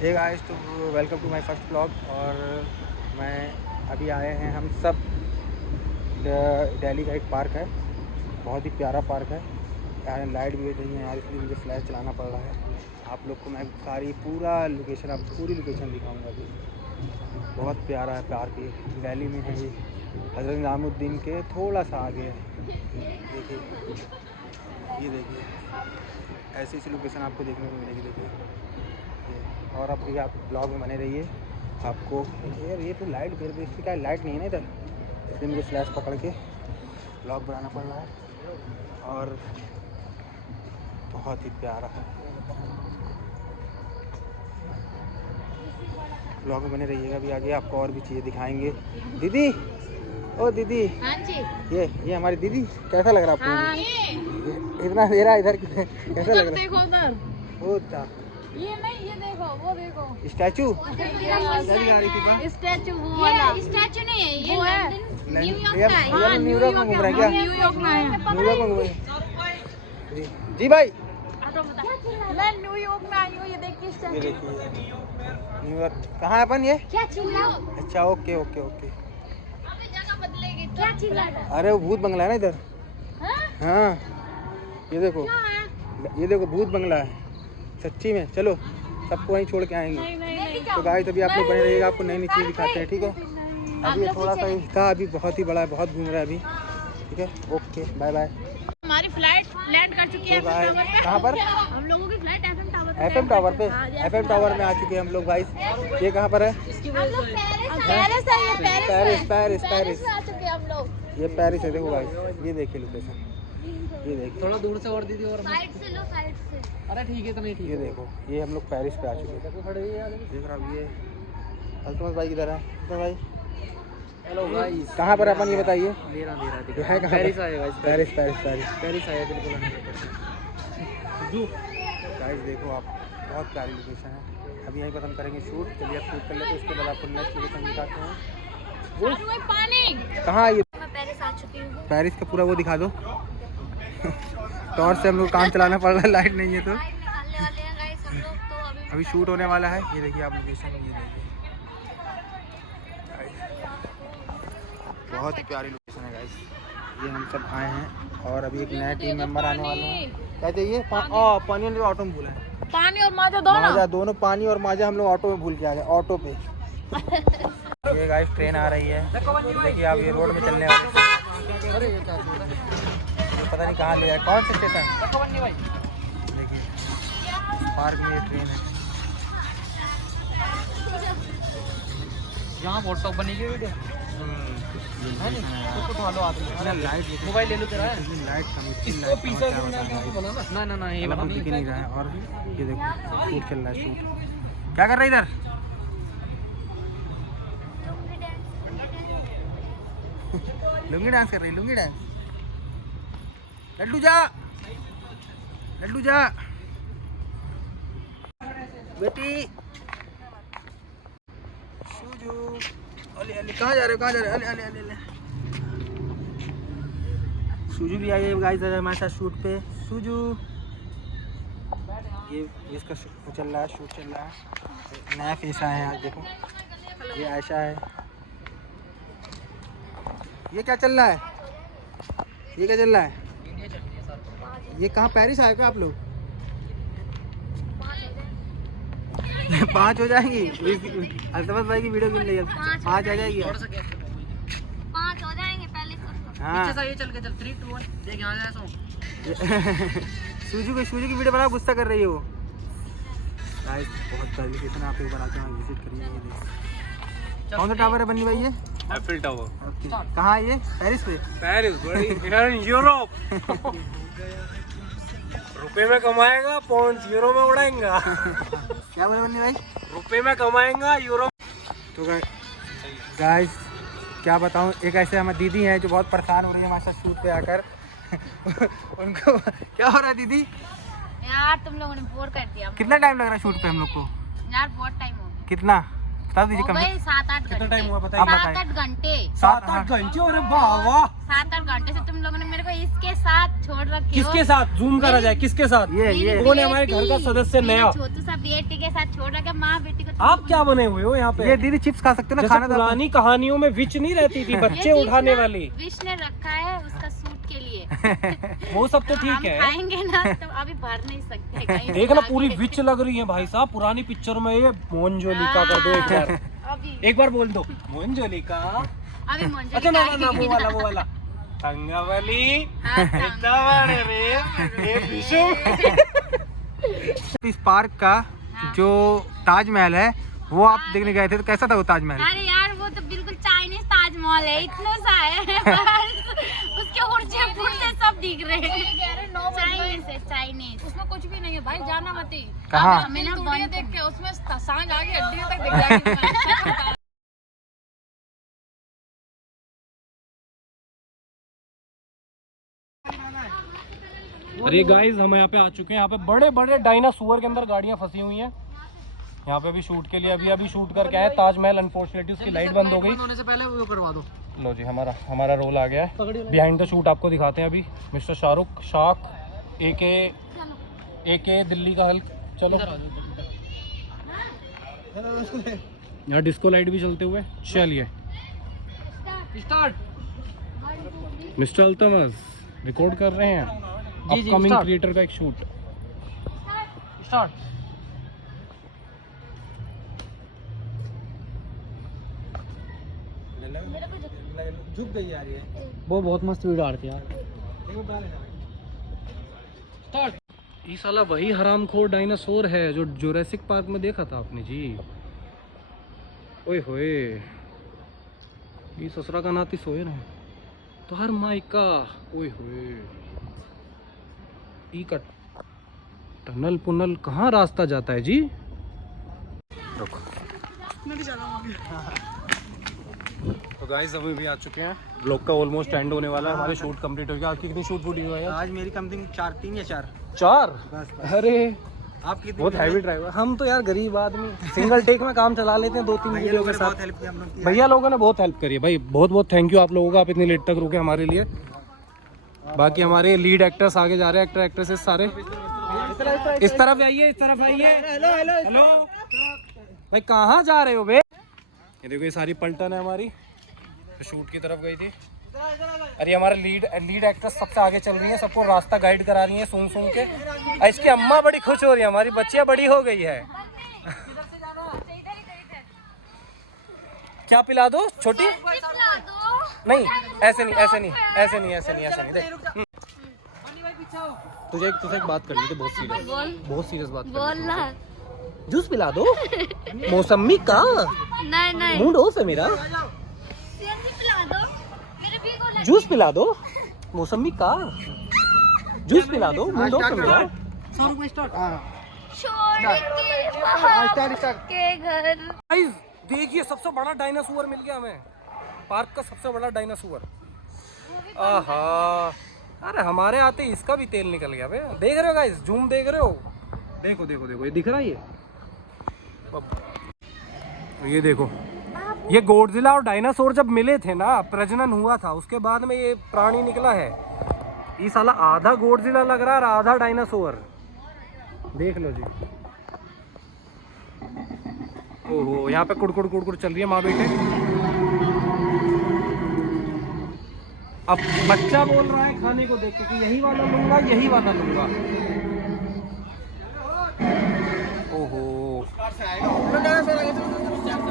हे guys, तो welcome to my first blog. और मैं अभी आए हैं हम सब दिल्ली का एक पार्क है, बहुत ही प्यारा पार्क है। यहाँ लाइट भी नहीं है यार, इसलिए मुझे फ्लैश चलाना पड़ रहा है। आप लोग को मैं सारी पूरा लोकेशन, आपको पूरी लोकेशन दिखाऊंगा अभी। बहुत प्यारा है पार्क, ये दिल्ली में है। ये हज़रत निज़ामुद्दीन के थोड़ा सा आगे है। देखिए, ये देखिए, ऐसी ऐसी लोकेशन आपको देखने को मिलेगी। देखिए, और अब भी आप ब्लॉग में बने रहिए। आपको यार ये तो लाइट गिर गई, इसकी क्या लाइट नहीं है ना इधर, इसलिए मुझे फ्लैश पकड़ के ब्लॉग बनाना पड़ रहा है। और बहुत ही प्यारा है। ब्लॉग में बने रहिएगा, अभी आगे आपको और भी चीज़ें दिखाएंगे। दीदी, ओ दीदी। हाँ जी। ये हमारी दीदी, कैसा लग रहा है आपको? हाँ। ये इतना अंधेरा इधर कैसा लग रहा है? देखो उधर, वो था ये नहीं, ये देखो, वो देखो स्टैचू। चली आ रही थी स्टैचू, वो वाला स्टैचू नहीं है, ये न्यूयॉर्क का है। हाँ, न्यूयॉर्क में घूम रहे हैं क्या? न्यूयॉर्क में है। न्यूयॉर्क में घूम रहे हैं जी भाई। मैं न्यूयॉर्क में आई हूँ, ये देखिए ये स्टैचू। देखिए न्यूयॉर्क कहाँ है अपन? ये क्या चिल्लाओ? अच्छा, ओके ओके ओके। अभी जगह बदलेगी, क्या चिल्ला रहा है? अरे वो भूत बंगला है ना इधर। हाँ, ये देखो, क्या है? ये देखो भूत बंगला है सच्ची में। चलो सबको वहीं छोड़ के आएंगे। नहीं, तो गाइस अभी आप लोग बने रहिएगा, आपको नई नई चीज़ दिखाते हैं, ठीक है? अभी ये थोड़ा सा ही था, अभी बहुत ही बड़ा है, बहुत घूम रहा है अभी, ठीक है? Okay, bye bye. हमारी फ्लाइट लैंड कर चुकी है तो गाइस कहाँ पर? हम लोगों की फ्लाइट FM टावर पे। FM टावर में आ चुके हैं हम लोग गाइस। ये कहाँ पर है? पेरिस है, ये पेरिस पेरिस पेरिस। में आ चुके हैं हम लोग। ये पेरिस है, देखो गाइस, ये देखिए लोकेशन, ये देखिए। थोड़ा दूर से और दीदी और साइड से लो, साइड से। अरे ठीक है तो नहीं ठीक ये देखो, ये हम लोग पेरिस पे आ चुके हैं। देख रहा हूँ ये अल्तमस भाई किधर है? अल्तमस भाई हेलो गाइस, कहाँ पर अपन, ये बताइए। मेरा ये है कहाँ? पेरिस आएगा, पेरिस पेरिस पेरिस पेरिस आया बिल्कुल। गाइस देखो आप, बहुत प्यारी लोकेशन है। अभी यहीं पर हम करेंगे शूट। चलिए आप शूट कर लेते हैं, उसके बाद आपको नेक्स्ट लोकेशन दिखाते हैं। पानी। कहाँ है ये? मैं पेरिस आ चुकी हूँ। पेरिस का पूरा वो दिखा दो। टॉर्च से हम लोग काम चलाना पड़ रहा है, लाइट नहीं है तो। निकालने वाले हैं गाइस हम लोग, तो अभी शूट होने वाला है। ये देखिए आप लोकेशन, ये देखिए बहुत ही प्यारी लोकेशन है गाइस। ये हम सब आए हैं और अभी एक नया टीम मेंबर आने वाले हैं। क्या चाहिए? पानी और ऑटो में भूले। पानी और माजा दोनों। माजा दोनों, पानी और माजा हम लोग ऑटो में भूल के आ गए, ऑटो पे। ये गाइस ट्रेन आ रही है, देखिए आप, ये रोड में चलने वाले। ये पता नहीं कहाँ ले जाए, कौन सा स्टेशन? देखिए पार्क में ये ट्रेन है। यहाँ व्हाट्सअप बनेगी वीडियो है नहीं, उसको उठा लो आदमी। लाइट मोबाइल ले लो तेरा है, लाइट इसको पीछे ना ना ना ये बना दिख नहीं रहा है। और ये देखो शूट चल रहा है, शूट क्या कर रहे हैं इधर? लुंगी डांस कर रही है, लुंगी डांस। लड्डू जा, लड्डू जा बेटी। शूजू, अले अले कहाँ जा रहे हो, कहाँ जा रहे हो? अले अले अले अले। शूजू भी आई है गाइस हमारे साथ शूट पे। शूजू, ये इसका वो चल रहा है, शूट चल रहा है। नया फेस आया है आज, देखो ये आयशा है। ये क्या चल रहा है? ये क्या चल रहा है? ये कहाँ, पेरिस आए क्या आप लोग? 5 हो जाएंगी। अल्तमस भाई की वीडियो गिन ली, 5 आ जाएगी। 5 हो जाएंगे पहले तो। हाँ पीछे से ये चल के चल 3 2 1 देख यहाँ जाए सो। सूजी की वीडियो बना, गुस्सा कर रही है वो। गाइस बहुत प्यारी लोकेशन है, आप एक बार आके वहाँ विजिट करिए। ये देखिए कौन सा टावर है बन्नी भाई? ये एफिल टावर। कहाँ है ये? पेरिस पे? पेरिस बड़ी यूरोप। रुपए में कमाएगा, पॉइंट्स यूरो में उड़ाएगा। क्या बोले बन्नी भाई? रुपए में कमाएगा, यूरो। तो गाइस क्या बताऊँ, एक ऐसे हमारी दीदी हैं जो बहुत परेशान हो रही है हमारे साथ शूट पे आकर। उनको क्या हो रहा है दीदी? यार तुम लोगों ने बोर कर दिया। कितना टाइम लग रहा है शूट पे हम लोग को? यार बहुत टाइम हो गया। कितना? बता दीजिए हो गए 7-8 कितना घंटे। टाइम हुआ बताइए? 7-8 घंटे। 7-8 घंटे? अरे वाह वाह। 7-8 घंटे से तुम लोगों ने मेरे को इसके साथ छोड़ रखे हो। किसके साथ जूम करा जाए? किसके साथ? ये कौन है हमारे घर का सदस्य नया? छोटू सा बेटी के साथ छोड़ रखे, माँ बेटी को। आप क्या बने हुए हो यहाँ पे? ये दीदी चिप्स खा सकते हो ना, जैसे खाना था पुरानी कहानियों में विच नहीं रहती थी, बच्चे उठाने वाली। विश ने रखा है उसका सूट के लिए। वो सब तो ठीक हम है। खाएंगे ना तो अभी भर नहीं सकते कहीं। देखना पूरी विच लग रही है भाई साहब, पुरानी पिक्चर में ये मोहनजोलिका कर दो एक बार। अभी एक बार बोल दो मोहनजोलिका। अभी मंजू अच्छा ना ना वो वाला तंगावली इस पार्क का जो ताजमहल है वो आप देखने गए थे, तो कैसा था वो ताजमहल? अरे यार वो तो बिल्कुल चाइनीज ताजमहल है, इतना सा है बस उसके उर्जे पुर्जे सब दिख रहे हैं। चाइनीज है, चाइनीज। उसमें कुछ भी नहीं है भाई, जाना मत ही। कहाँ? हमें ना तूड़ियाँ बंद देख के उसमें सांझ आगे हड्डी तक दिख जाएगी। अरे गाइस हम यहाँ पे आ चुके हैं। यहाँ पे बड़े बड़े डायनासोर के अंदर गाड़ियाँ फंसी हुई हैं। यहाँ पे भी शूट के लिए अभी शूट करके आए ताजमहल। अनफॉर्चुनेटली उसकी लाइट बंद हो गई। होने से पहले वो करवा दो। लो जी हमारा रोल आ गया है। बिहाइंड द शूट आपको दिखाते हैं अभी। मिस्टर शाहरुख शाख एके दिल्ली का हल्क। चलो यहाँ डिस्को लाइट भी चलते हुए। चलिए स्टार्ट। मिस्टर अल्तमज रिकॉर्ड कर रहे हैं जी, अपकमिंग start। क्रिएटर का एक शूट। स्टार्ट। झुक गई यार ये। वो बहुत मस्त वीडियो आ रही है यार। स्टार्ट। ये साला वही हरामखोर डायनासोर है जो जुरासिक पार्क में देखा था आपने जी। ओए होए ये ससुरा का नाती सोए रहे तो हर माइका। ओए होए ई का टनल पुनल कहाँ रास्ता जाता है जी? रुको तो गाइस अभी भी आ चुके हैं। ब्लॉग का ऑलमोस्ट एंड होने वाला है। हमारे शूट कंप्लीट हो गया। आपकी कितनी शूट हुई है? आज मेरी कम 3 या 4। 4। बस। अरे आप कितनी? बहुत हैवी ड्राइवर। हम तो यार गरीब आदमी सिंगल टेक में काम चला लेते हैं 2-3 भैया वीडियो लोगों के ने बहुत साथ। हेल्प की हम लोग की। भैया लोगों ने बहुत हेल्प करी है भाई। बहुत बहुत थैंक यू आप लोगों का, आप इतनी लेट तक रुके हमारे लिए। बाकी हमारे लीड एक्टर्स आगे जा रहे हैं, एक्टर एक्ट्रेसेस सारे। इस तरफ आइए, इस तरफ आइए। हेलो हेलो हेलो भाई कहाँ जा रहे हो बे? ये देखो ये सारी पलटन है हमारी तो शूट की तरफ गई थी। अरे हमारे लीड एक्ट्रेस सबसे आगे चल रही है, सबको रास्ता गाइड करा रही है सूंघ के। और इसकी अम्मा बड़ी खुश हो रही है, हमारी बच्चियाँ बड़ी हो गई है। क्या पिला दो छोटी? नहीं ऐसे नहीं ऐसे नहीं ऐसे नहीं ऐसे नहीं ऐसे नहीं देख। तुझे एक बात करनी थी बहुत सीरियस, बहुत सीरियस बात बोल ना। जूस पिला दो मौसमी का। नहीं नहीं मूड ऑफ है मेरा। पिला दो मेरे भी को जूस पिला दो मौसमी का। जूस पिला दो मूड ऑफ है मेरा। छोड़ के घर। गाइस देखिए सबसे बड़ा डायनासोर मिल गया हमें। पार्क का सबसे बड़ा डायनासोर। आहा अरे हमारे आते इसका भी तेल निकल गया बे। देख रहे हो गाइस, जूम देख रहे हो? देखो देखो देखो ये दिख रहा है ये देखो ये गोडजिला और डायनासोर जब मिले थे ना, प्रजनन हुआ था, उसके बाद में ये प्राणी निकला है। ये साला आधा गोडजिला लग रहा है और आधा डायनासोर। देख लो जी। ओहो यहाँ पे कुड़कुड़ कुड़कुड़ चल रही है माँ बेटे। अब बच्चा बोल रहा है खाने को देख के कि यही वाला लूंगा यही वाला लूंगा। ओहो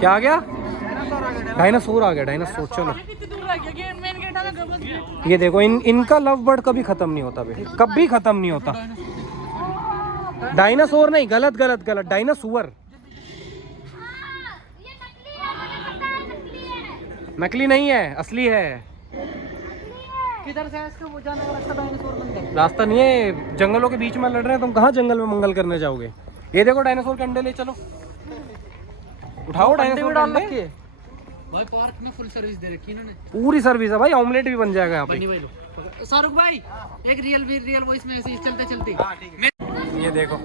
क्या आ गया? डायनासोर आ गया। डायनासोर चलो ये देखो इनका लव बर्ड कभी खत्म नहीं होता बे, कभी खत्म नहीं होता। डायनासोर नहीं, गलत गलत गलत, डायनासोर। नकली नहीं है, असली है। किधर से इसका वो जाने का रास्ता डायनासोर बन गया? रास्ता नहीं है, जंगलों के बीच में लड़ रहे हैं। तुम कहाँ जंगल में मंगल करने जाओगे? ये देखो डायनासोर के अंडे ले चलो, उठाओ डायनासोर के अंडे। भाई पार्क में फुल सर्विस दे रखी इन्होंने। पूरी सर्विस है भाई, ऑमलेट भी बन जाएगा यहाँ पे। भाई लो शाहरुख भाई एक रियल वॉइस में ऐसे चलते चलते। ये देखो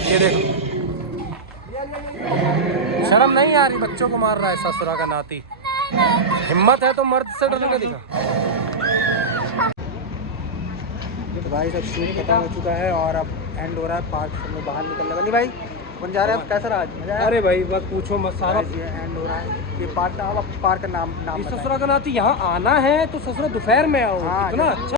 ये देखो शर्म नहीं आ रही, बच्चों को मार रहा है ससुरा का नाती। हिम्मत है तो मर्द से डर के दिखा। तो भाई सब शूट खत्म हो चुका है और अब एंड हो रहा है, पार्क से हम लोग बाहर निकलने वाले। भाई बन जा रहे हैं, कैसा रहा आज? मजा आया? अरे भाई बस पूछो मत, सारा Guys, ये एंड हो रहा है, ये पार्क का, अब पार्क का नाम ये बताएं। ससुरा का नाती। यहाँ आना है तो ससुरा दोपहर में आओ, हाँ, कितना जब- अच्छा